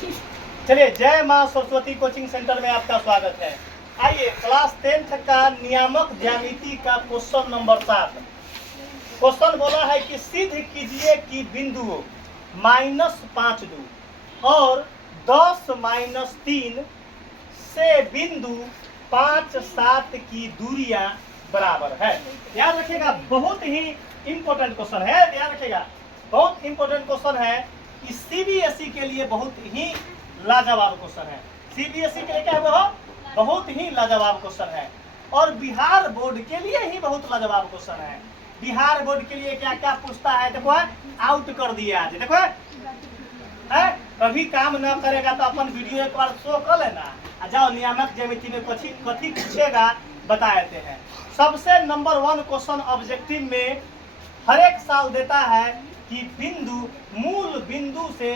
चलिए, जय माँ सरस्वती कोचिंग सेंटर में आपका स्वागत है। आइए, क्लास 10th का नियामक ज्यामिति का क्वेश्चन नंबर 7। क्वेश्चन बोला है कि सिद्ध कीजिए कि बिंदुओं -5 2 और 10 - 3 से बिंदु 5 7 की दूरियां बराबर है। याद रखिएगा, बहुत ही इंपॉर्टेंट क्वेश्चन है। याद रखिएगा, बहुत इंपॉर्टेंट क्वेश्चन है। इस सीबीएसई के लिए बहुत ही लाजवाब क्वेश्चन है। सीबीएसई के लिए क्या है, वो बहुत ही लाजवाब क्वेश्चन है। और बिहार बोर्ड के लिए ही बहुत लाजवाब क्वेश्चन है। बिहार बोर्ड के लिए क्या क्या पूछता है, देखो आउट कर दिया आज। देखो कभी काम न करेगा तो अपन वीडियो एक बार शो कर लेना। जाओ, नियामक ज्यामिति में कथी पूछेगा बता देते हैं। सबसे नंबर 1 क्वेश्चन ऑब्जेक्टिव में हर एक साल देता है कि बिंदु मूल बिंदु से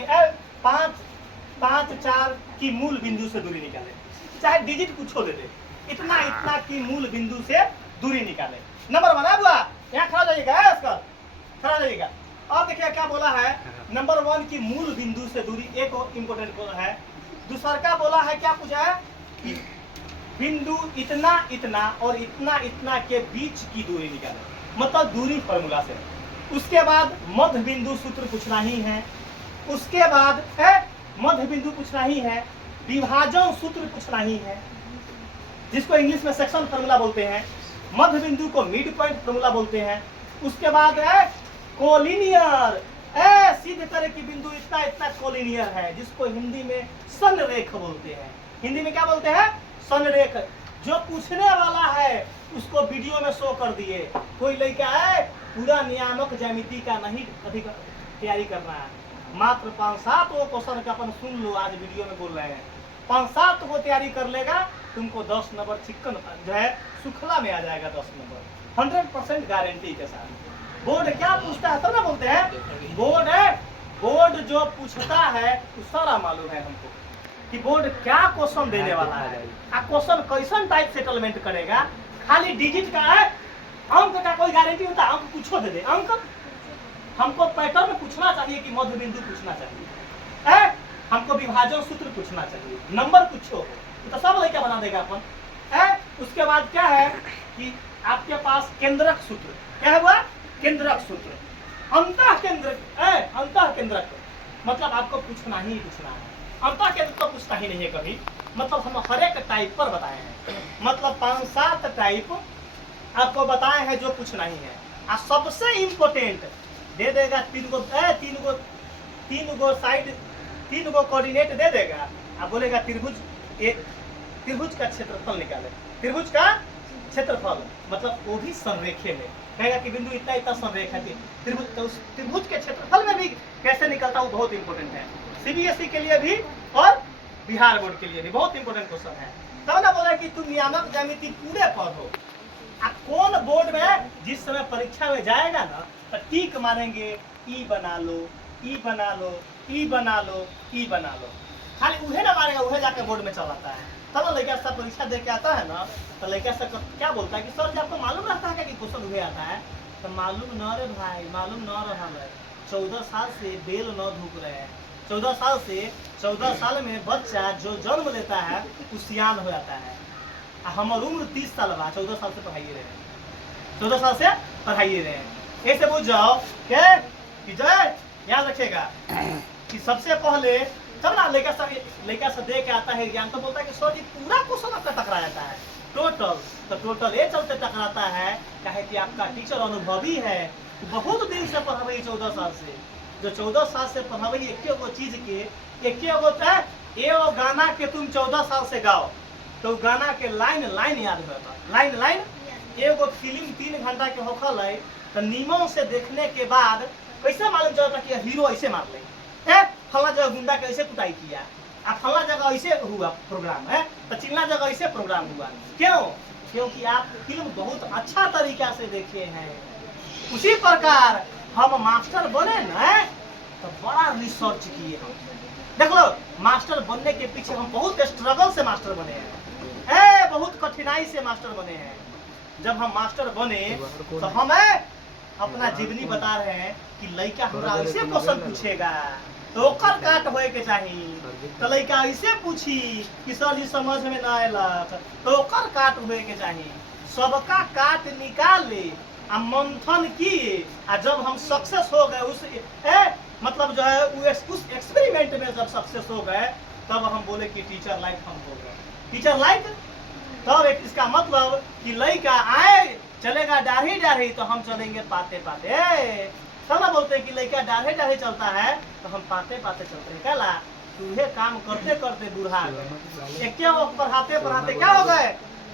5 4 की मूल बिंदु से दूरी निकाले, चाहे डिजिट कुछ दे दे, इतना इतना की मूल बिंदु से दूरी निकाले। नंबर 1 है बुआ, यहाँ खड़ा जाइएगा, खड़ा जाइएगा। और देखिए क्या बोला है, नंबर 1 की मूल बिंदु से दूरी एक इंपोर्टेंट है। दूसरा का बोला है, क्या पूछा है कि बिंदु इतना इतना और इतना इतना के बीच की दूरी निकाले, मतलब दूरी फॉर्मूला से। उसके बाद मध्य बिंदु सूत्र पूछना ही है। उसके बाद है मध्य बिंदु पूछना ही है, विभाजन सूत्र पूछना ही है, जिसको इंग्लिश में सेक्शन फॉर्मूला बोलते हैं। मध्य बिंदु को मिड पॉइंट फॉर्मूला बोलते हैं। उसके बाद है कोलिनियर, सिद्ध करे कि बिंदु इतना इतना कोलिनियर है, जिसको हिंदी में संरेख बोलते हैं। हिंदी में क्या बोलते हैं, संरेख। जो पूछने वाला है उसको वीडियो में शो कर दिए। कोई लड़का है पूरा नियामक ज्यामिति का नहीं अधिक तैयारी करना है, मात्र 5-7 क्वेश्चन का अपन सुन लो। आज वीडियो में बोल रहे हैं, 5-7 को तैयारी कर लेगा, तुमको 10 नंबर चिकन जो है सुखला में आ जाएगा। 10 नंबर 100% गारंटी के साथ। बोर्ड क्या पूछता है तब ना बोलते हैं, बोर्ड जो पूछता है वो सारा मालूम है हमको कि बोर्ड क्या क्वेश्चन देने वाला है, क्वेश्चन कैसन टाइप सेटलमेंट करेगा। खाली डिजिट का है, अंक का कोई गारंटी होता है, अंक कुछ दे दे। अंक हमको पैटर्न पूछना चाहिए कि मध्य बिंदु पूछना चाहिए, हमको विभाजन सूत्र पूछना चाहिए, नंबर कुछ हो तो सब लड़का बना देगा अपन। उसके बाद क्या है कि आपके पास केंद्रक सूत्र, क्या हुआ, केंद्रक सूत्र, अंतः केंद्रक मतलब आपको पूछना ही पूछना है। अंतः केंद्रक तो पूछना ही नहीं है कभी, मतलब हम हर एक टाइप पर बताए हैं, मतलब 5-7 टाइप आपको बताए हैं जो पूछना ही है। और सबसे इम्पोर्टेंट दे देगा 3 गो साइड, 3 गो कोऑर्डिनेट दे देगा। आप बोलेगा त्रिभुज का क्षेत्रफल निकाले, त्रिभुज का क्षेत्रफल मतलब वो भी संरेखे में कहेगा कि बिंदु इतना इतना संरेख है। त्रिभुज, तो उस त्रिभुज के क्षेत्रफल में भी कैसे निकलता वो बहुत इंपॉर्टेंट है। सीबीएसई के लिए भी और बिहार बोर्ड के लिए भी बहुत इंपॉर्टेंट क्वेश्चन है। तब ना बोला कि तुम नियामक ज्यामिति पूरे पढ़ो। कौन बोर्ड में जिस समय परीक्षा में जाएगा ना तो टीक मारेंगे, ई बना लो, ई बना लो, ई बना लो, ई बना लो, खाली उहे ना मारेगा, उहे जाके बोर्ड में चल आता है। तब लड़का सब परीक्षा दे के आता है ना तो लड़का सब क्या बोलता है कि सर जी आपको मालूम रहता है कि क्वेश्चन उहे आता है। तो मालूम न रे भाई, मालूम न रहा है। 14 साल से बेल न धूप रहे हैं। 14 साल में बच्चा जो जन्म लेता है वो सियान हो जाता है। हमारी उम्र 30 साल बा, 14 साल से पढ़ाइए रहे, 14 साल से पढ़ाइए रहे। ऐसे पूछ जाओ क्या कि जय याद रखिएगा कि सबसे पहले तब ना लड़का से दे के आता है एग्जाम, तो बोलता है कि सर जी पूरा क्वेश्चन आपका टकरा जाता है टोटल। तो टोटल ये चलते टकराता है कहे कि आपका टीचर अनुभवी है, बहुत दिन से पढ़ाई 14 साल से, जो 14 साल से पढ़ाई एक चीज के एगो गाना के तुम 14 साल से गाओ तो गाना के लाइन याद होता, लाइन एगो फिल्म 3 घंटा के होखल है तो नीमन से देखने के बाद कैसे मालूम चलता कि हीरो ऐसे मार ले, फला जगह गुंडा के ऐसे कुटाई किया, फला जगह ऐसे हुआ प्रोग्राम है, तो चिल्ला जगह ऐसे प्रोग्राम हुआ। क्यों? क्योंकि आप फिल्म बहुत अच्छा तरीका से देखे हैं। उसी प्रकार हम मास्टर बने ना तो बड़ा रिसर्च किए हम। देख लो, मास्टर बनने के पीछे हम बहुत स्ट्रगल से मास्टर बने हैं, बहुत कठिनाई से मास्टर बने हैं। जब हम मास्टर बने तो हम अपना जीवनी बता रहे हैं कि लड़का हमरा ऐसे क्वेश्चन पूछेगा, तो ओकर काट होए के चाहिए। तो लड़का ऐसे पूछी कि सर जी समझ में ना आयलक, तो ओकर काट होए के चाहिए। सबका काट निकाल ले आ मंथन किए, आ जब हम सक्सेस हो गए उस मतलब जो है उस एक्सपेरिमेंट में जब सक्सेस हो गए, तब हम बोले कि टीचर लाइक हम हो गए। टीचर लाइक तब एक इसका मतलब कि लड़का आए चलेगा डाढ़ी डाढ़ी तो हम चलेंगे पाते पाते। सब ना बोलते हैं कि लड़का डाढ़े डाढ़े चलता है तो हम पाते पाते चलते हैं। कहला तुहे काम करते करते बूढ़ा गए, एक पढ़ाते पढ़ाते क्या हो गए,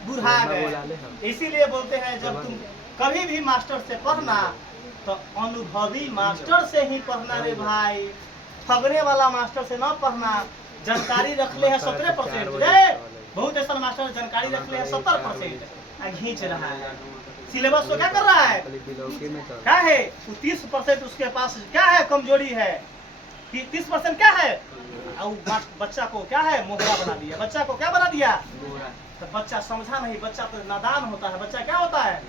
बूढ़ा गए। इसीलिए बोलते हैं जब तुम कभी भी मास्टर से पढ़ना तो अनुभवी मास्टर से ही पढ़ना रे भाई, ठगने वाला मास्टर से ना पढ़ना। जानकारी रख ले है 17%, बहुत ऐसा मास्टर जानकारी रख ले है 70%, घींच रहा है सिलेबस को। क्या कर रहा है, क्या है 30% उसके पास क्या है, कमजोरी है। 30% क्या है, बच्चा को क्या है, मोहरा बना दिया। बच्चा को क्या बना दिया, तो बच्चा समझा नहीं। बच्चा तो नादान होता है, बच्चा क्या होता है,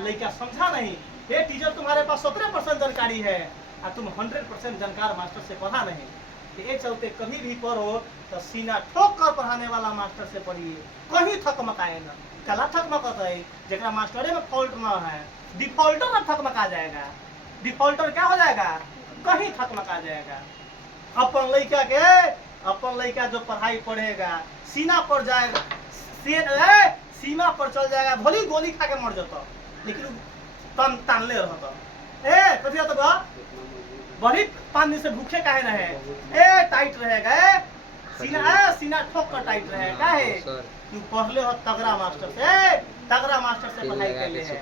लड़का समझा नहीं। ये टीचर तुम्हारे पास 17% जानकारी है और तुम 100% जानकार मास्टर से पढ़ा नहीं। तो ये चलते कभी भी पढ़ो तो सीना ठोक कर पढ़ाने वाला मास्टर से पढ़िए, कहीं थकमकाए ना। कला थकमकत है जरा मास्टरे में फॉल्ट ना है, डिफॉल्टर ना थकमका जाएगा। डिफॉल्टर क्या हो जाएगा, कहीं थकमका जाएगा। अपन लड़का जो पढ़ाई पढ़ेगा सीना पर जाएगा, सीमा पर चल जाएगा, भली गोली खा के मर जाता, लेकिन तानले रहता। कथी रहता बड़ी 5 दिन से भूखे काहे रहे, टाइट रहेगा। सीना ठोक कर टाइट रहेगा। क्या है, तू पढ़ले हो तगड़ा मास्टर से पढ़ाई कर ले है।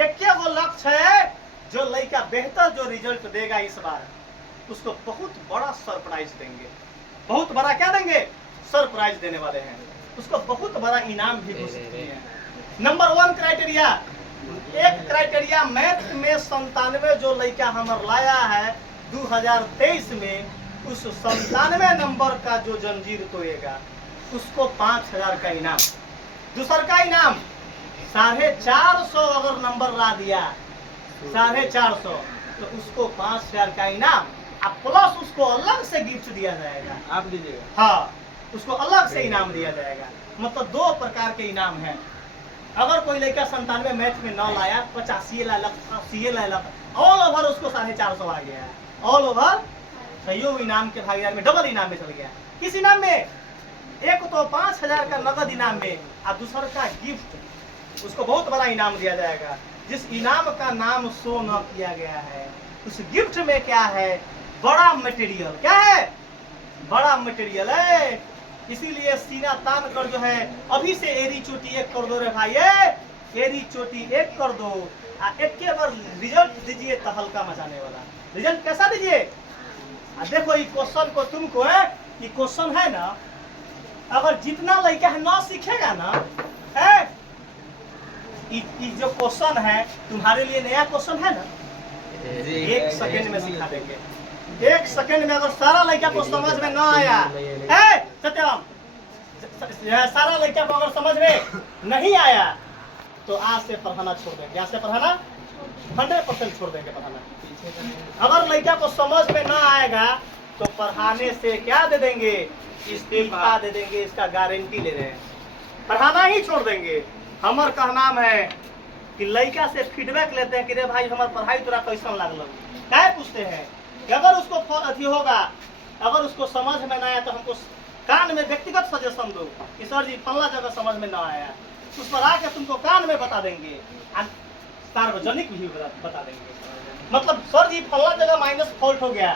एक वो लक्ष्य है जो लड़का बेहतर जो रिजल्ट देगा इस बार, उसको बहुत बड़ा सरप्राइज देंगे। बहुत बड़ा क्या देंगे, सरप्राइज देने वाले हैं। उसको बहुत बड़ा इनाम भी घोषित किए हैं। नंबर 1 क्राइटेरिया, एक क्राइटेरिया मैथ में 97 जो लड़का हमार लाया है 2023 में, उस 97 नंबर का जो जंजीर तोड़ेगा उसको 5000 का इनाम। दूसर का इनाम 450 अगर नंबर ला दिया 450 तो उसको 5000 का इनाम, और प्लस उसको अलग से गिफ्ट दिया जाएगा। आप दीजिएगा? हाँ, उसको अलग से इनाम दिया जाएगा। मतलब 2 प्रकार के इनाम है। अगर कोई लड़का 97 मैथ में 9 लाया, 85 ला लग, 80 ला लग, ऑल ओवर उसको 450 आ गया है। ऑल ओवर सही इनाम के भागीदार में डबल इनाम में चल गया। किस इनाम में, एक तो 5000 का नगद इनाम में, और दूसरा का गिफ्ट, उसको बहुत बड़ा इनाम दिया जाएगा। जिस इनाम का नाम शो न किया गया है, उस गिफ्ट में क्या है, बड़ा मटेरियल। क्या है, बड़ा मटेरियल है। इसीलिए सीना तान कर जो है अभी से एरी चोटी 1 कर दो रे भाई, एरी चोटी 1 कर दो। एक के बार रिजल्ट दीजिए तो हल्का मचाने वाला रिजल्ट। कैसा दीजिए, देखो ये क्वेश्चन को तुमको है, ये क्वेश्चन है ना, अगर जितना लड़का है ना सीखेगा ना, ये जो क्वेश्चन है तुम्हारे लिए नया क्वेश्चन है ना, 1 सेकेंड में सिखा देंगे। 1 सेकेंड में अगर सारा लड़का को समझ में ना आया, सत्यराम, सारा लड़का को अगर समझ में नहीं आया तो आज से पढ़ाना छोड़ देंगे। आज से पढ़ाना 100% छोड़ देंगे पढ़ाना। अगर लड़का को समझ में ना आएगा तो पढ़ाने से क्या दे देंगे, इस्तीफा दे देंगे। इसका गारंटी ले रहे हैं, पढ़ाना ही छोड़ देंगे। हमार कहनाम है कि लड़का से फीडबैक लेते हैं कि रे भाई हमार पढ़ाई तोरा कैसा लागल, क्या पूछते हैं कि अगर उसको अथी होगा, अगर उसको समझ में ना आया तो हमको कान में व्यक्तिगत सजेशन दो कि सर जी फल्ला जगह समझ में ना आया, उस पर आके तुमको कान में बता देंगे, सार्वजनिक भी बता देंगे। मतलब सर जी फल्ला जगह माइनस फॉल्ट हो गया,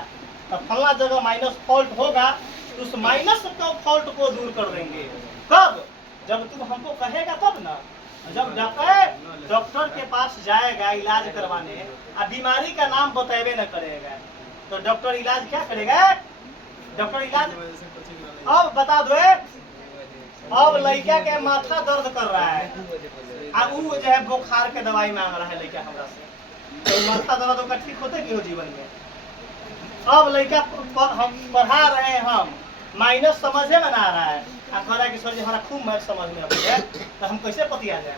तो फल्ला जगह माइनस फॉल्ट होगा, तो उस माइनस का फॉल्ट को दूर कर देंगे। कब, जब तुम हमको कहेगा तब ना। जब डॉक्टर के पास जाएगा इलाज करवाने, अब बीमारी का नाम बतेबे न करेगा, तो डॉक्टर इलाज क्या करेगा, डॉक्टर इलाज अब बता दो। अब लड़का के माथा दर्द कर रहा है, अब वो जो है बुखार के दवाई मांग रहा है लड़का हमरा से, तो माथा दर्द होगा ठीक होते कि हो जीवन में। अब लड़का हम पढ़ा रहे हैं, हम माइनस समझे में ना रहा है, आप कह रहा है कि सर जी हमारा खूब मैथ समझ में अभी है, तो हम कैसे पतिया जाए,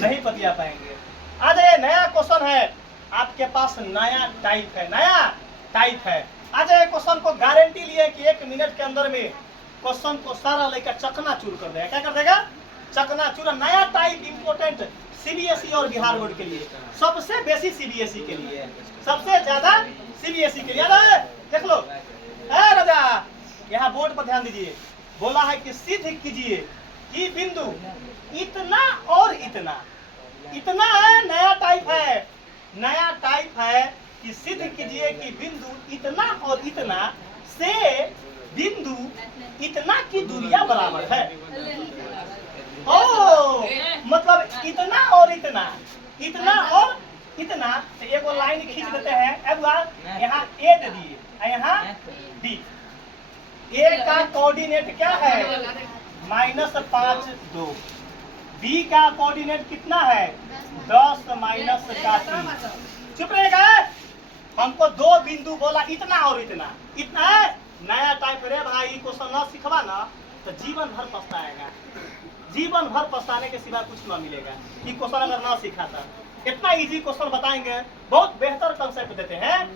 नहीं पतिया पाएंगे। आज ये नया क्वेश्चन है, आपके पास नया टाइप है, नया टाइप है। आज ये क्वेश्चन को गारंटी लिए कि 1 मिनट के अंदर में क्वेश्चन को सारा लेकर चकनाचूर कर देगा। क्या कर देगा? चकनाचूर। नया टाइप इंपोर्टेंट सीबीएसई और बिहार बोर्ड के लिए, सबसे बेसी सीबीएसई के लिए, सबसे ज्यादा सीबीएसई के लिए। देख लो राजा, यहाँ बोर्ड पर ध्यान दीजिए। बोला है कि सिद्ध कीजिए कि बिंदु इतना और इतना, इतना है, नया टाइप है, नया टाइप है कि सिद्ध कीजिए कि बिंदु इतना और इतना से बिंदु इतना की दूरियां बराबर है। ओ मतलब इतना और इतना, इतना और इतना। तो एक लाइन खींच देते हैं। अब यहाँ ए दे दिए, यहाँ बी। ए का कोऑर्डिनेट क्या है? -5 2। बी का कोऑर्डिनेट कितना है? 10 का 3। चुप रहेगा। हमको 2 बिंदु बोला, इतना और इतना, इतना है, नया टाइप। रे भाई क्वेश्चन न सिखवा ना तो जीवन भर पछताएगा, जीवन भर पछताने के सिवा कुछ न मिलेगा। ये क्वेश्चन अगर ना सीखा था, इतना इजी क्वेश्चन बताएंगे, बहुत बेहतर कंसेप्ट देते हैं।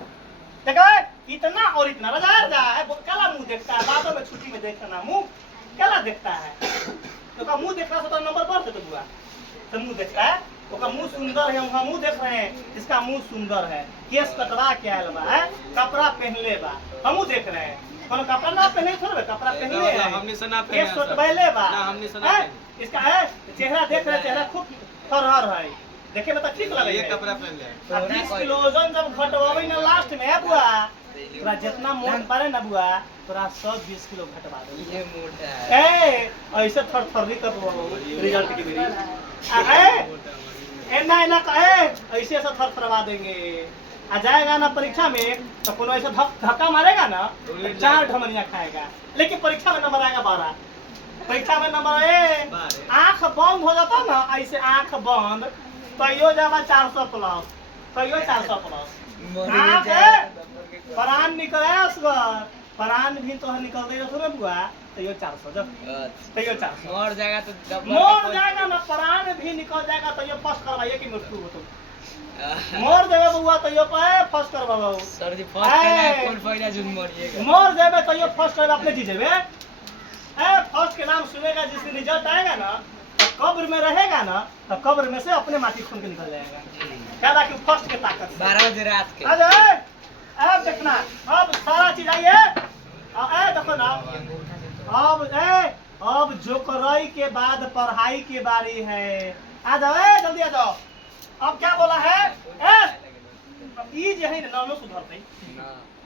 देखा इतना और इतना। रजा काला मुंह देखता है, बातों में छुट्टी में देखना मुंह काला देखता है। तो मुंह देखना तो नंबर बढ़ सकते बुआ तो मुंह देखता है, उसका मुंह सुंदर है, उनका मुंह देख रहे हैं, इसका मुंह सुंदर है, केस कटवा के आयल बा है, कपड़ा पहनले बा, हम देख रहे हैं। कोनो कपड़ा ना पहने थोड़े, कपड़ा पहनले है, हमने सुना केस कटवाइले बा, हमने सुना इसका है चेहरा देख रहे, चेहरा खूब फरहर है, देखे में तो ठीक लगे। ये कपड़ा पहन ले। 20 किलो वजन जब घटवावे ना लास्ट में है बुआ, तोरा जितना मोट पारे ना बुआ, तोरा 120 किलो घटवा दे। ये मोटा है। ऐसे थरथरी कर रिजल्ट की मेरी ना ना कहे ऐसे ऐसा थरथरवा देंगे। आ जाएगा ना परीक्षा में तो कोनो ऐसे धक्का मारेगा ना तो 4 ढमनिया खाएगा, लेकिन परीक्षा में नंबर आएगा 12। परीक्षा में नंबर आंख बंद हो जाता ना, ऐसे आंख बंद तैयो जावा 400 प्लस, तैयो 400 प्लस। प्राण निकले असगर, प्राण भी तो निकल गई थोड़ा बुआ, तैयो 400 जब तैयो 400 मर जाएगा तो मर जाएगा ना, प्राण भी निकल जाएगा तैयो फर्स्ट करवाइए कि मृत्यु हो। तुम मर जाएगा बुआ तैयो पे फर्स्ट करवाओ। सर जी फर्स्ट करना कौन फायदा जुन मरिएगा। मर जाएगा तैयो फर्स्ट करवा, अपने जी जेबे। फर्स्ट के नाम सुनेगा, जिसके रिजल्ट आएगा ना तो कब्र में रहेगा ना, तो कब्र में से अपने माटी खून के निकल जाएगा। क्या कि फर्स्ट के ताकत 12 बजे रात के। अब देखना, अब सारा चीज आइए देखो ना। अब जोकराई के बाद पढ़ाई की बारी है। आ जाओ जल्दी आ जाओ। अब क्या बोला है? ई जो है ना सुधरते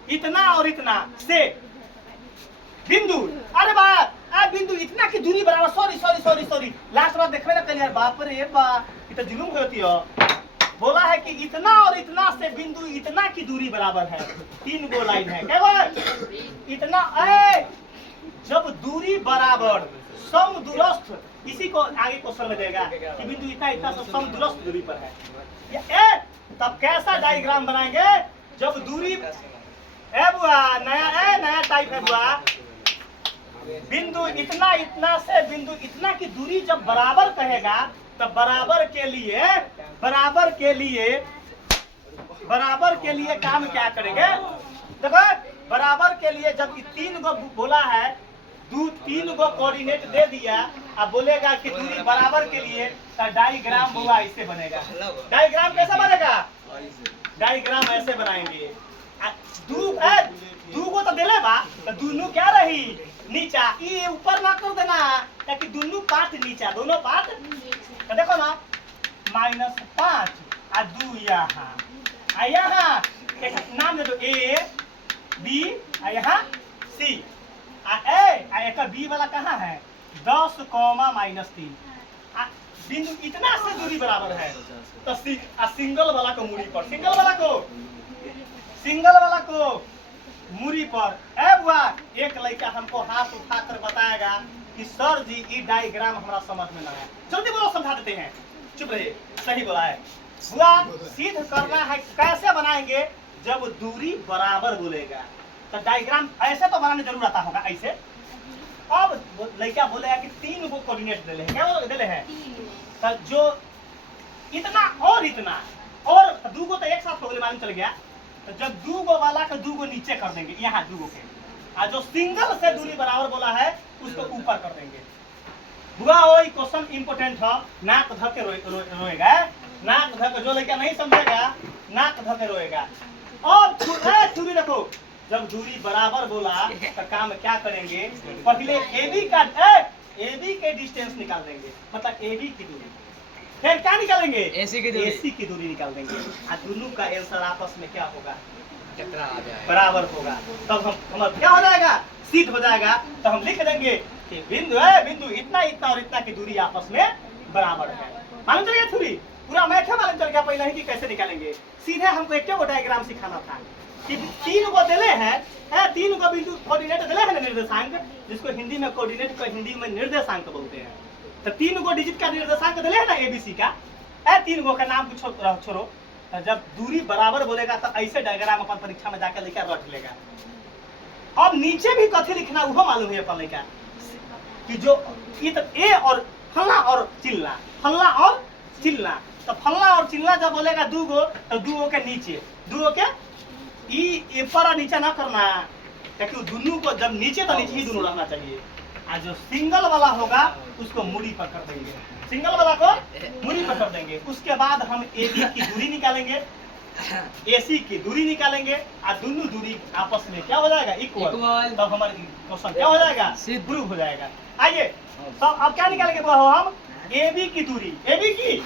इतना और इतना से बिंदु, अरे बात बिंदु इतना की दूरी बराबर, sorry sorry sorry sorry, last बार देखबे ना कल यार, बाप रे बा ये तो जुलूम होती है। बोला है कि इतना और इतना से बिंदु इतना की दूरी बराबर है। 3 गो लाइन है, क्या बोल इतना जब दूरी बराबर समदूरस्थ, इसी को आगे क्वेश्चन में देगा कि बिंदु इतना इतना से समदूरस्थ दूरी पर है। तब कैसा डायग्राम बनाएंगे? जब दूरी बुआ नया टाइप है बुआ, बिंदु इतना इतना से बिंदु इतना की दूरी जब बराबर कहेगा तो बराबर के लिए काम क्या करेंगे? देखो बराबर के लिए जब 3 गो बोला है, 3 गो कोऑर्डिनेट दे दिया, अब बोलेगा कि दूरी बराबर के लिए तो डायग्राम हुआ ऐसे बनेगा। डायग्राम कैसा बनेगा? डायग्राम ऐसे बनाएंगे। दू गो तो दिले बा तो दोनों क्या रही नीचा, ये ऊपर ना कर देना ताकि दोनों पार्ट नीचा, दोनों पार्ट तो देखो ना -5 आ 2 यहाँ नाम दे दो ए बी, यहाँ सी आ बी वाला कहाँ है? 10, -3 बिंदु इतना से दूरी बराबर है तो सिंगल वाला को मूरी पर, सिंगल वाला को मूरी पर। बुआ एक लड़का हमको हाथ उठाकर बताएगा कि सर जी ये डायग्राम हमारा समझ में ना आया, जल्दी बोलो समझा देते हैं। चुप रहिए, सही बोला है बुआ। सिद्ध करना है, कैसे बनाएंगे? जब दूरी बराबर बोलेगा तो डायग्राम ऐसे तो बनाने जरूर आता होगा ऐसे। अब लड़का बोलेगा कि 3 गो कोऑर्डिनेट दिले हैं, क्या दिले हैं? तो जो इतना और इतना और 2 गो तो एक साथ हो गए, मालूम चल गया। तो जब दू गो वाला के दू गो नीचे कर देंगे, यहाँ दू गो के, और जो सिंगल से दूरी बराबर बोला है उसको ऊपर कर देंगे। बुआ वही क्वेश्चन इंपोर्टेंट है, नाक धर के रोएगा, नाक धर के, जो लड़का नहीं समझेगा नाक धर के रोएगा। अब दूरी रखो, जब दूरी बराबर बोला तो काम क्या करेंगे, पहले AB के डिस्टेंस निकाल देंगे, मतलब AB की दूरी, फिर क्या निकालेंगे, AC की दूरी। AC की दूरी निकाल देंगे, और दोनों का आंसर आपस में क्या होगा, टकरा आ जाएगा, बराबर होगा। तब हम क्या हो जाएगा, सीध हो जाएगा। तो हम लिख देंगे कि बिंदु है, बिंदु इतना इतना और इतना की दूरी आपस में बराबर है। मालूम चल गया थोड़ी, पूरा मैथ है मालूम चल गया पहले ही कि कैसे निकालेंगे। सीधे हमको एक गो डायग्राम सिखाना था कि 3 गो दिले हैं, 3 गो बिंदु कोऑर्डिनेट दिले हैं ना, निर्देशांक, जिसको हिंदी में कोऑर्डिनेट को हिंदी में निर्देशांक बोलते हैं। तो 3 गो डिजिट का निर्देशांक दिले है ना ABC का, 3 गो का नाम कुछ छोड़ो। तो जब दूरी बराबर बोलेगा तो ऐसे डायग्राम अपन परीक्षा में जाकर लेकर रख लेगा। अब नीचे भी कथी लिखना वो मालूम है अपन लेकर, कि जो ए और फल्ला और चिल्ला, फल्ला और चिल्ला, तो फल्ला और चिल्ला जब बोलेगा दू गो, तो दू गो के नीचे, दू गो के ई ऊपर और नीचे ना करना, क्योंकि दोनों को जब नीचे तो नीचे ही दोनों रहना चाहिए। और जो सिंगल वाला होगा उसको मुड़ी पर कर देंगे, सिंगल वाला को मुड़ी पर कर देंगे। उसके बाद हम AB की दूरी निकालेंगे, AC की दूरी निकालेंगे, और दोनों दूरी आपस में क्या हो जाएगा, इक्वल। तब हमारे क्वेश्चन क्या हो जाएगा, प्रूव हो जाएगा। आइए तो अब क्या निकालेंगे हम, AB की दूरी, AB की,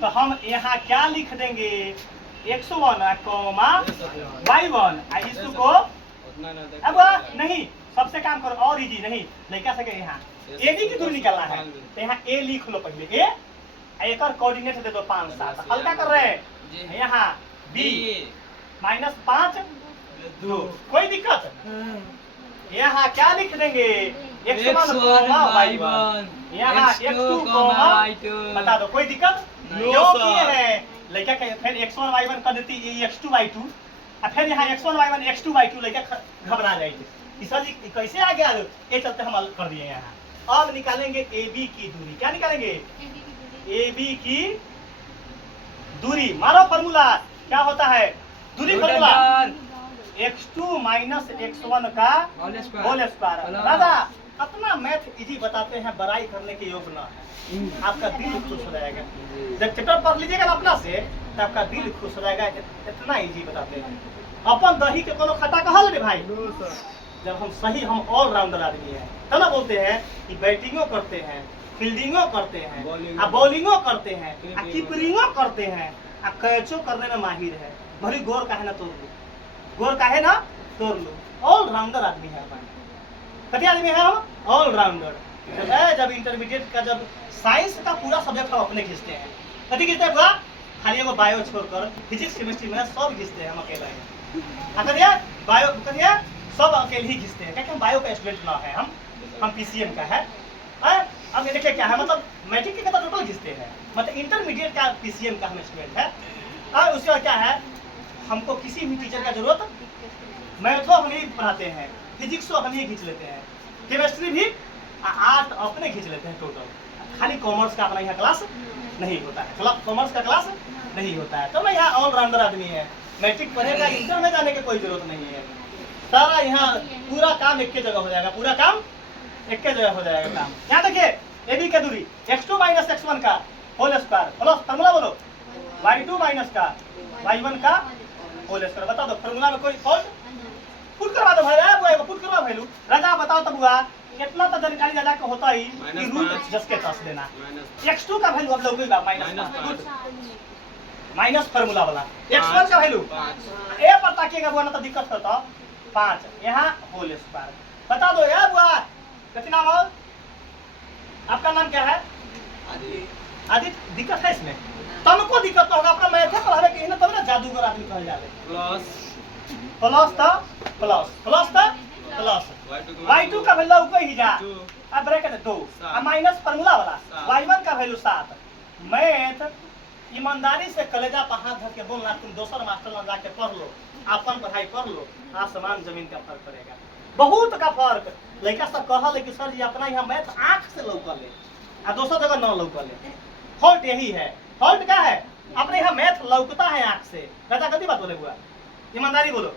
तो हम यहाँ क्या लिख देंगे, x1, y1, इसको अब नहीं, सबसे काम करो और इजी नहीं, लड़का सके यहाँ AB की दूरी निकालना है, तो यहाँ A लिख लो पहले, A एक और कोऑर्डिनेट दे दो 5 7, हल्का कर रहे हैं, यहाँ B -5 2, कोई दिक्कत, यहाँ क्या लिख देंगे, x1, y1, यहाँ x2, बता दो, कोई दिक्कत क्योंकि है लड़का के, फिर x1 y1 कर देती x2 y2, और फिर यहाँ x1 y1 x2 y2 लड़का घबरा जाएगी कि सर जी कैसे आ गया, ये चलते हम कर दिए यहाँ। अब निकालेंगे AB की दूरी, क्या निकालेंगे, AB की दूरी, मारो फॉर्मूला क्या होता है, दूरी फॉर्मूला x2 - x1 का होल स्क्वायर। दादा अपना मैथ इजी बताते हैं, बड़ाई करने के योग्य ना है, आपका दिल खुश हो जाएगा। जब चैप्टर पढ़ लीजिएगा ना अपना से, तो आपका दिल खुश हो जाएगा, इतना इजी बताते हैं। अपन दही के कोनो खट्टा कहल रे भाई, जब हम सही, हम ऑलराउंडर आदमी है, तब ना बोलते हैं कि बैटिंगो करते हैं, फील्डिंगो करते हैं, बॉलिंगो करते हैं, कीपरिंगो करते हैं, कैचो करने में माहिर है। भरी गोर का है ना तोड़ लो, गोर का है ना तोड़ लो, ऑलराउंडर आदमी है अपन। कितने आदमी है हम, ऑलराउंडर। जब इंटरमीडिएट का, जब साइंस का पूरा सब्जेक्ट हम अपने खींचते हैं, कथी खींचते हैं, खाली एगो बायो छोड़कर फिजिक्स केमिस्ट्री में सब खींचते हैं हम अकेला ही, बायो करिए सब अकेले ही खींचते हैं, क्योंकि हम बायो का स्टूडेंट ना है, हम PCM का है। अब ये देखिए क्या है, मतलब मैट्रिक के तो टोटल खींचते हैं, मतलब इंटरमीडिएट का PCM का हम स्टूडेंट है। उसके बाद क्या है, हमको किसी भी टीचर का जरूरत, मैथो हम ही पढ़ाते हैं, फिजिक्स हम ही खींच लेते हैं, केमिस्ट्री भी, आर्ट अपने खींच लेते हैं टोटल। खाली कॉमर्स का अपना यहाँ क्लास नहीं होता है, कॉमर्स का क्लास नहीं होता है। तो मैं यहाँ ऑलराउंडर आदमी है, मैट्रिक पढ़ेगा, इंटर में जाने की कोई जरूरत नहीं है। सारा यहाँ पूरा काम एक जगह हो जाएगा, पूरा काम एक जगह हो जाएगा काम। यहाँ देखिए AB की दूरी x2 - x1 का होल स्क्वायर, प्लस फॉर्मूला बोलो y2 - का y1 का होल स्क्वायर। बता दो फॉर्मूला में कोई फॉल्ट, पुट करवा दो भाई, पुट करवा भैलू राजा, बताओ तब हुआ इतना तो जानकारी राजा का होता ही कि रूट जस के तस देना। x2 का वैल्यू अब लोग माइनस फार्मूला वाला, x1 का वैल्यू ए पर ताकिएगा बुआ, ना तो दिक्कत होता 5, यहाँ होल स्क्वायर। बता दो यार बुआ, कितना नाम हो आपका, नाम क्या है, आदित्य। दिक्कत है इसमें, तुमको दिक्कत तो होगा, अपना मैथ पढ़ावे के ना, तब ना जादूगर आदमी कहल जावे। प्लस था प्लस y2 का वैल्यू कोई ही जा, अब ब्रैकेट 2, अब माइनस फार्मूला वाला y1 का वैल्यू 7। मैथ ईमानदारी से कलेजा पर हाथ धर के बोलना, तुम दोसर मास्टर में जाके पढ़ लो, अपन पढ़ाई कर लो, आसमान जमीन का फर्क पड़ेगा, बहुत का फर्क। लड़का सब कहल कि सर जी अपना यहाँ मैथ आँख से लौकल है, आ दोसर जगह न लौकल है। फॉल्ट यही है, फॉल्ट क्या है, अपने यहाँ मैथ लौकता है आँख से। राजा कति बात बोले हुआ, ईमानदारी बोलो।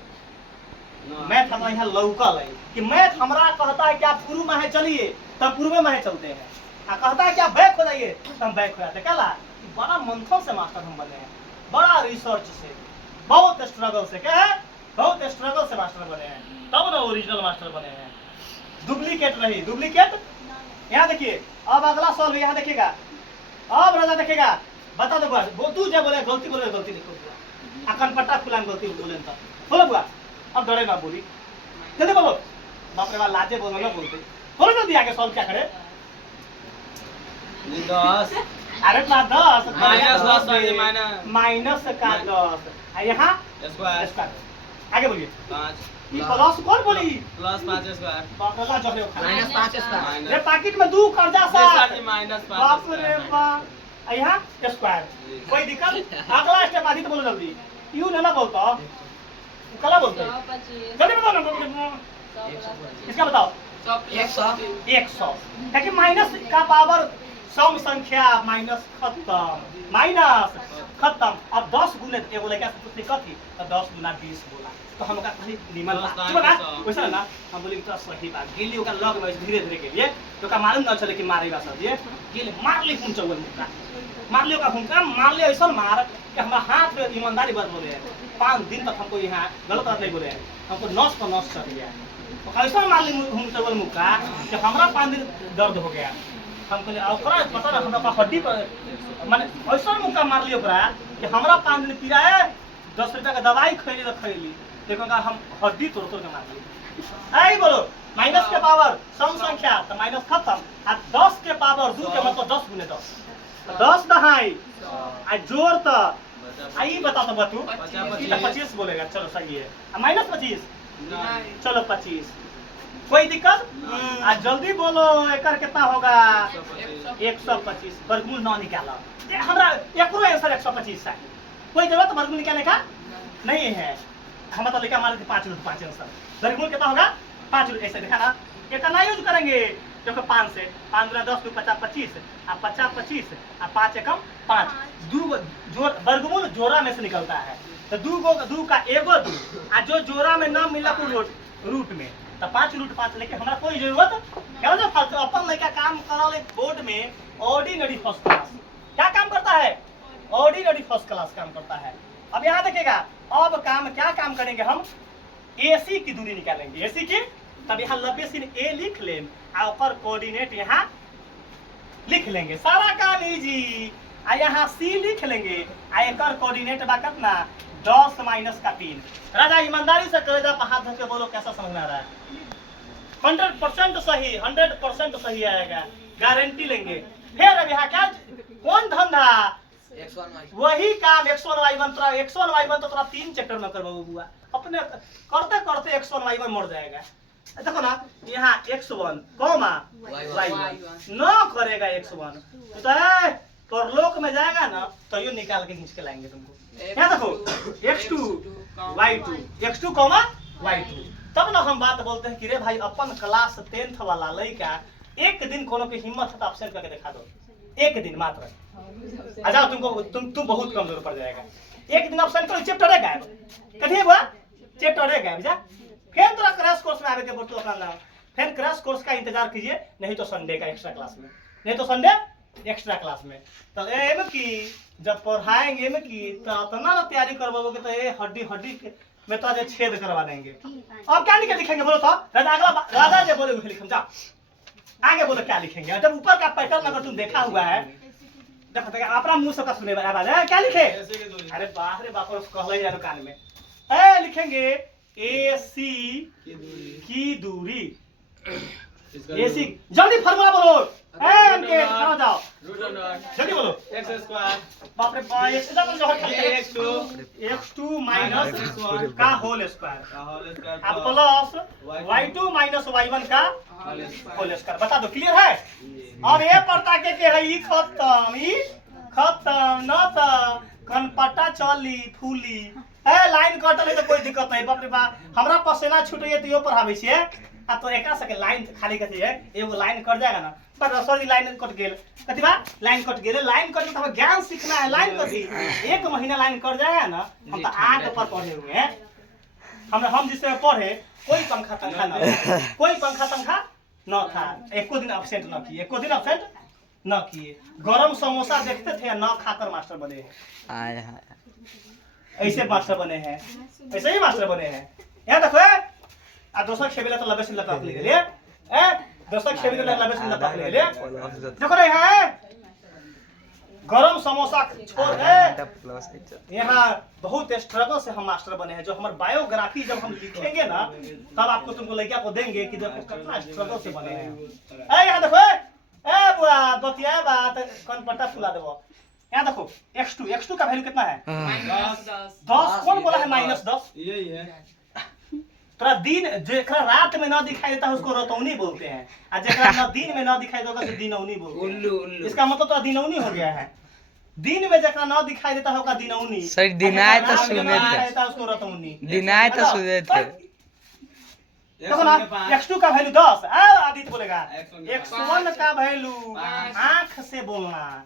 मैथ हमारा यहाँ लौकल है कि मैथ हमारा कहता है कि आप पूर्व में चलिए तब पूर्व में चलते हैं, कहता है कि आप बैक हो जाइए तब हम बैक हो जाते हैं। क्या बड़ा मंथन से मास्टर हम बने हैं, बड़ा रिसर्च से, बहुत स्ट्रगल से। क्या है? बहुत स्ट्रगल से मास्टर बने हैं, तब ना ओरिजिनल मास्टर बने हैं। डुप्लीकेट नहीं, डुप्लीकेट। यहाँ देखिए, अब अगला सवाल यहाँ देखिएगा, अब राजा देखेगा, बता दो बस वो तू जब बोले गलती बोले गलती लिखो, अखन पट्टा खुला गलती बोले तो बोलो बुआ, अब डरे ना बोली, जल्दी बोलो। बाप रे बाप, लाजे बोलो ना बोलते, बोलो जल्दी आगे सॉल्व क्या करे। 10 अरे ना 10 माइनस का 10 यहाँ स्क्वायर। आगे बोलिए। 5 ये प्लस कौन बोली? प्लस 5 स्क्वायर बाप रे बाप, जब माइनस 5 स्क्वायर। रे पैकेट में 2 कर्जा सा माइनस 5 बाप रे बाप, यहाँ स्क्वायर। कोई दिक्कत? अगला स्टेप आदि तो बोलो जल्दी, यू ना बोलता कला बोलते जल्दी बताओ ना, इसका बताओ। 100 क्योंकि माइनस का पावर सम संख्या माइनस खत्म, माइनस खत्म। अब 10 गुने एगो लड़का से पूछते कथी, तो 10 गुना 20 बोला, तो हम का कही निमन बात वैसा ना, हम बोले तो सही बात गेली ओका लग में धीरे धीरे गेलिए तो का मालूम न चले कि मारे बा सब ये गेले मार ले हुन चौवन मुक्का, मार ले का हुनका, मार ले ऐसा मार कि हमरा हाथ में ईमानदारी बात बोले हैं। 5 दिन तक हमको यहाँ गलत बात नहीं बोले हैं, हमको नस पर नस चढ़ गया, तो ऐसा मार ले हुन चौवन मुक्का कि हमरा 5 दिन दर्द हो गया। हम कहले ओकरा पता ना हमरा हड्डी पर माने ऐसा मुक्का मार लियो ओकरा कि हमरा 5 दिन पीड़ा है, 10 रुपया का दवाई खैली तो खैली, देखो का हम हड्डी तोड़ तोड़ के मार ली। आई बोलो माइनस के पावर सम संख्या तो माइनस खत्म, आ 10 के पावर 2 के मतलब 10 गुने 10, 10 दहाई आ जोड़ तो आई बता तो बतू 25 बोलेगा, चलो सही है। माइनस 25 चलो 25, कोई दिक्कत? आज जल्दी बोलो, एकर कितना होगा? 125। वर्गमूल ना निकाला, हमरा एकरो आंसर 125 है, कोई जरूरत वर्गमूल निकालने का नहीं है। हम तो लिखा मारे 5 रूट 5 आंसर, वर्गमूल कितना होगा? 5 रूट। ऐसे देखा ना, ये करना यूज करेंगे देखो 5 से 5 गुना 10 2 50 25 आ 50 25 आ 5 एकम 5, 2 जोड़ वर्गमूल जोड़ा में से निकलता है, तो 2 का एगो 2 आ जो जोड़ा में ना मिला रूट में, तो 5 रूट 5 लेके हमारा कोई जरूरत क्या ना फालतू अपन लड़का काम करल एक बोर्ड में ऑर्डिनरी फर्स्ट क्लास। क्या काम करता है? ऑर्डिनरी फर्स्ट क्लास काम करता है। अब यहाँ देखिएगा, अब काम क्या काम करेंगे हम? AC की दूरी निकालेंगे, AC की, तब यहाँ 90 sin A लिख लें और ऊपर कोऑर्डिनेट यहाँ लिख लेंगे, सारा काम इजी। आ यहाँ C लिख लेंगे, आ एकर कोऑर्डिनेट बा कितना? 10 माइनस का 3। राजा ईमानदारी से करेजा पर हाथ धर के बोलो कैसा समझ में आ रहा है? 100% सही, 100% सही आएगा, गारंटी लेंगे। फिर अब यहाँ क्या कौन धंधा? वही काम x1 y1, तोरा x1 y1 तो तोरा 3 चैप्टर में करवाओ बुआ, अपने करते करते x1 y1 मर जाएगा। देखो ना यहाँ x1 कॉमा y1 न करेगा x1 तो परलोक में जाएगा ना, तो ये निकाल के खींच के लाएंगे तुमको। यहाँ देखो x2 y2, x2 comma y2, तब ना हम बात बोलते हैं कि रे भाई अपन क्लास 10th वाला लड़का एक दिन कोनो की हिम्मत है तो ऑप्शन करके दिखा दो, एक दिन मात्र। अच्छा तुम बहुत कमजोर पड़ जाएगा, एक दिन ऑप्शन करो, चैप्टर है गायब, कथी हुआ? चैप्टर है गायब। जा फिर तोरा क्रैश कोर्स में आवे के बोलतो करना, फिर क्रैश कोर्स का इंतजार कीजिए, नहीं तो संडे का एक्स्ट्रा क्लास में, नहीं तो संडे एक्स्ट्रा क्लास में। तो एम की जब पढ़ाएंगे एम की तो इतना ना तैयारी करवाओगे तो ये हड्डी हड्डी में तो आज छेद करवा देंगे। अब क्या लिखेंगे बोलो तो? राजा जो बोले लिखें, जाओ आगे बोलो क्या लिखेंगे। जब ऊपर का पैटर्न अगर तुम देखा हुआ है, देखो अपना मुंह से सुने आवाज है, क्या लिखे? अरे बाप रे बाप, कहले यार कान में लिखेंगे AC की दूरी, AC। जल्दी फार्मूला बोलो, जाओ जल्दी बोलो। बाप रे x2 माइनस x1 का whole square plus y2 minus y1 का होल स्क्वायर। बता दो, क्लियर है? अब ये पता के है ई खत्म न त कनपटा चली फूली लाइन कटल तो कोई दिक्कत नहीं। बाप रे बा, हमरा पसीना छूटे तो यो पढ़ावे छिए आ तो एकरा सके लाइन खाली कथी है, एगो लाइन कट जाएगा ना, पर सॉरी लाइन कट गेल, कथी बा? लाइन कट गेल, लाइन कट तो हमें ज्ञान सीखना है। लाइन कथी 1 महीना लाइन कट जाएगा ना, हम तो 8 पर पढ़े हुए हैं, हम जिससे पढ़े कोई पंखा तंखा न था, कोई पंखा तंखा न था, एको दिन absent न किए, एको दिन absent न किए। गरम समोसा देखते थे न खाकर मास्टर बने हैं। आय हाय ऐसे मास्टर बने हैं, ऐसे ही मास्टर बने हैं। यहाँ देखो आ दोसर खेबेला तो लबे से लटक ले लिए, दोसर खेबेला लबे से लटक ले लिए। देखो रे यहाँ गरम समोसा छोड़ के यहाँ बहुत स्ट्रगल से हम मास्टर बने हैं। जो हमारे बायोग्राफी जब हम लिखेंगे ना तब आपको तुमको लड़किया को देंगे कि देखो कितना स्ट्रगल से बने हैं। यहाँ देखो बुआ बतिया बात कौन पट्टा फुला देवो। यहाँ देखो x2 का वैल्यू कितना है? 10। कौन बोला है -10? यही है। तोरा दिन जेकरा रात में ना दिखाई देता है उसको रतौनी बोलते हैं, और जेकरा ना दिन में ना दिखाई देगा उसे दिनौनी बोलते हैं। इसका मतलब तो दिनौनी हो गया है। दिन में जेकरा ना दिखाई देता होगा दिनौनी, सर दिनाए तो सुने थे, उसको रतौनी। दिनाए तो सुने थे। देखो ना x2 का वैल्यू 10। आदित्य बोलेगा x1 का वैल्यू आंख से बोलना,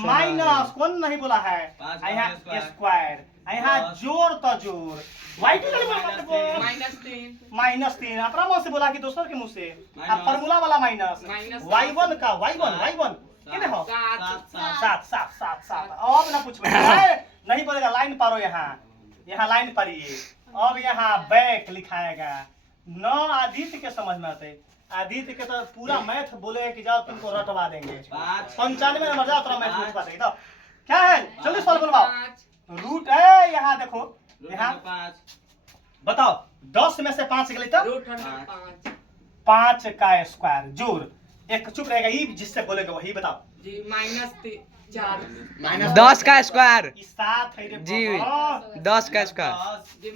माइनस कौन नहीं बोला है, यहाँ स्क्वायर, यहाँ जोड़ तो जोड़, -3 अपना मुंह से बोला कि दोस्तों के मुंह से, फार्मूला वाला माइनस y1 का y1 कितने हो 7। अब ना पूछ नहीं बोलेगा लाइन पारो, यहाँ लाइन पारिए। अब यहाँ बैक लिखाएगा। न आदित्य के समझ में आते, आदित्य के तो पूरा मैथ बोले कि जाओ तुमको रटवा देंगे। 95 नंबर जाओ थोड़ा मैथ पूछवा देंगे। तो क्या है जल्दी सॉल्व बनवाओ। रूट है यहाँ देखो, यहाँ बताओ 10 में से 5 गले तो 5 का स्क्वायर जोड़ एक चुप रहेगा, ये जिससे बोलेगा वही बताओ जी -4 10 का स्क्वायर 7 है रे जी, बाबा। 10 का स्क्वायर जी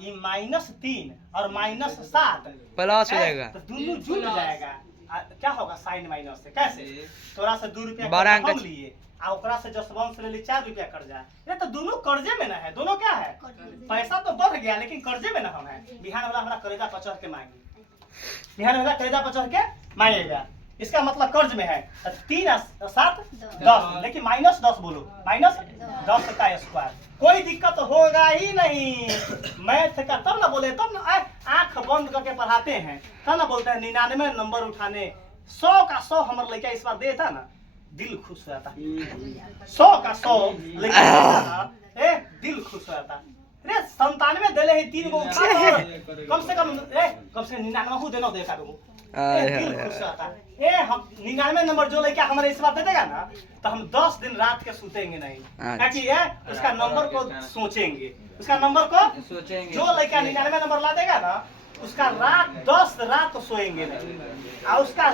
ये -3 और -7 प्लस हो जाएगा, तो दोनों जुड़ जाएगा। क्या होगा साइन माइनस से? कैसे? तोरा से 2 रुपया बारह हम लिए आ ओकरा से जसवंत से ले ली 4 रुपया कर्जा। ये तो दोनों कर्जे में ना है, दोनों क्या है पैसा तो बढ़ गया लेकिन कर्जे में ना हम है। बिहान वाला हमारा कर्जा पर चढ़ के मांगे, बिहान वाला कर्जा पर चढ़ के मांगेगा, इसका मतलब कर्ज में है। 3 और 7 10, लेकिन -10 बोलो, -10 का स्क्वायर। कोई दिक्कत होगा ही नहीं मैथ का, तब ना बोले, तब ना आंख बंद करके पढ़ाते हैं, तब ना बोलते हैं 99 नंबर उठाने। 100 का 100 हमारे लड़का इस बार देता ना दिल खुश हो जाता। 100 का 100 लड़का देता ना दिल खुश हो जाता। रे 97 देले है 3 गो कम से कम 99 देना देखा दो दिल खुश रहता। हम 99 नंबर जो लड़का हमारे इस बार दे देगा ना तो हम 10 दिन रात के सूतेंगे नहीं, ताकि उसका नंबर को सोचेंगे, उसका नंबर को सोचेंगे। जो लड़का 99 नंबर ला देगा ना उसका रात 10 रात तो सोएंगे नहीं, और उसका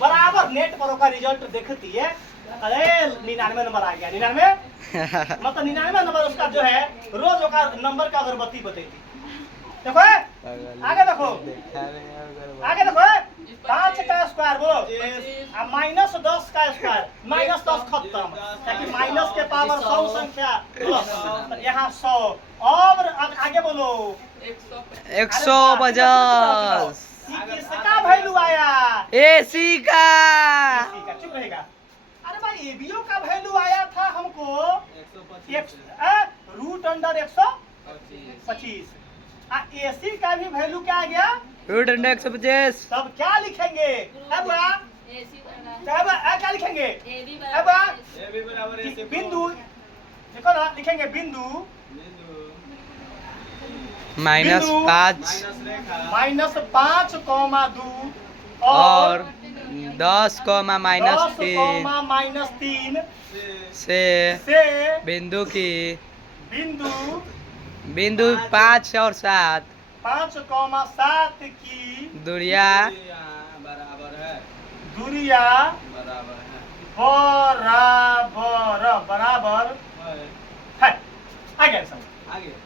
बराबर नेट पर उसका रिजल्ट देखती है। अरे 99 नंबर आ गया, 99 मतलब 99 नंबर उसका जो है रोज उसका नंबर का अगरबत्ती बतेगी। देखो आगे देखो, आगे देखो 5 का स्क्वायर बोलो, -10 का स्क्वायर, -10 खत्म, ताकि माइनस के पावर 100 संख्या प्लस यहाँ 100। और आगे बोलो 150 किसका वैल्यू आया? एसी का। चुप रहेगा। अरे भाई एबीओ का वैल्यू आया था हमको √125। एसी का भी वैल्यू क्या आ गया? √125। तब क्या लिखेंगे? अब क्या लिखेंगे? अब बिंदु देखो ना, लिखेंगे बिंदु -5 -5,2 और 10, -3 -3 से बिंदु 5 और 7 5,7 की दूरिया बराबर है, दूरिया बराबर